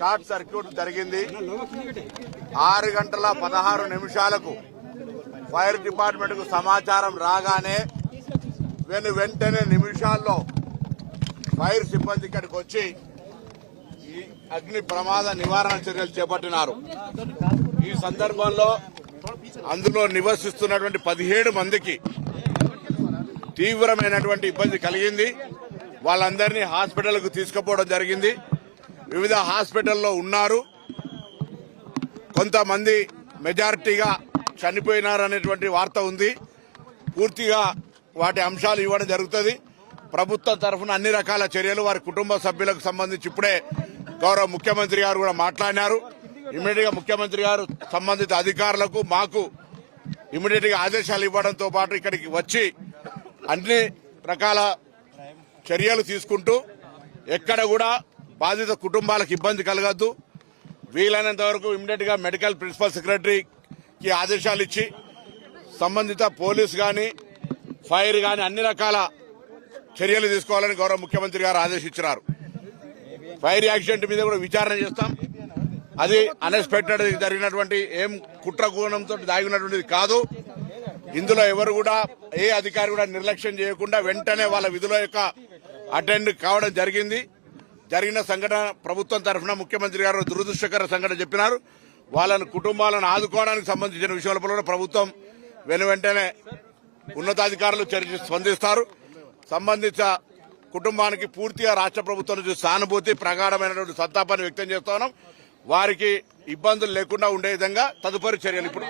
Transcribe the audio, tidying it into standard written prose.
Short circuit జరిగింది. 6:16 fire department కు సమాచారం రాగానే వెంటనే నిమిషాల్లో ఫైర్ సిబ్బంది ఇక్కడికి వచ్చి ఈ అగ్ని ప్రమాద నివారణ చర్యలు చేపట్టినారు. ఈ సందర్భంలో అందులో నివసిస్తున్నటువంటి 17 మందికి తీవ్రమైనటువంటి ఇబ్బంది కలిగింది. వాళ్ళందరినీ హాస్పిటల్కు తీసుకుపోవడం జరిగింది. వివిధ హాస్పిటల్లో ఉన్నారు. కొంతమంది మెజారిటీగా చనిపోయినారనేటువంటి వార్త ఉంది. పూర్తిగా వాటి అంశాలు ఇవ్వడం జరుగుతుంది. ప్రభుత్వం తరఫున అన్ని రకాల చర్యలు వారి కుటుంబ సభ్యులకు సంబంధించి ఇప్పుడే గౌరవ ముఖ్యమంత్రి గారు కూడా మాట్లాడినారు. ఇమీడియట్ గా ముఖ్యమంత్రి గారు సంబంధిత అధికారులకు మాకు ఇమీడియట్ గా ఆదేశాలు ఇవ్వడంతో పాటు ఇక్కడికి వచ్చి అన్ని రకాల చర్యలు తీసుకుంటూ ఎక్కడ కూడా బాధిత కుటుంబాలకు ఇబ్బంది కలగద్దు, వీలైనంత వరకు ఇమీడియట్ గా మెడికల్ ప్రిన్సిపల్ సెక్రటరీకి ఆదేశాలు ఇచ్చి సంబంధిత పోలీసు గాని ఫైర్ గాని అన్ని రకాల చర్యలు తీసుకోవాలని గౌరవ ముఖ్యమంత్రి గారు ఆదేశించారు. ఫైర్ యాక్సిడెంట్ మీద కూడా విచారణ చేస్తాం. అది అన్ఎక్స్పెక్టెడ్ జరిగినటువంటి ఏం కుట్ర కోణంతో దాగినటువంటిది కాదు. ఇందులో ఎవరు కూడా ఏ అధికారి కూడా నిర్లక్ష్యం చేయకుండా వెంటనే వాళ్ళ విధుల యొక్క అటెండ్ కావడం జరిగింది. జరిగిన సంఘటన ప్రభుత్వం తరఫున ముఖ్యమంత్రి గారు దురదృష్టకర సంఘటన చెప్పినారు. వాళ్ళని కుటుంబాలను ఆదుకోవడానికి సంబంధించిన విషయాలపై కూడా ప్రభుత్వం వెంటనే ఉన్నతాధికారులు స్పందిస్తారు. సంబంధిత కుటుంబానికి పూర్తిగా రాష్ట్ర ప్రభుత్వం నుంచి సానుభూతి ప్రగాఢమైనటువంటి సంతాపాన్ని వ్యక్తం చేస్తున్నాం. వారికి ఇబ్బందులు లేకుండా ఉండే విధంగా తదుపరి చర్యలు ఇప్పుడు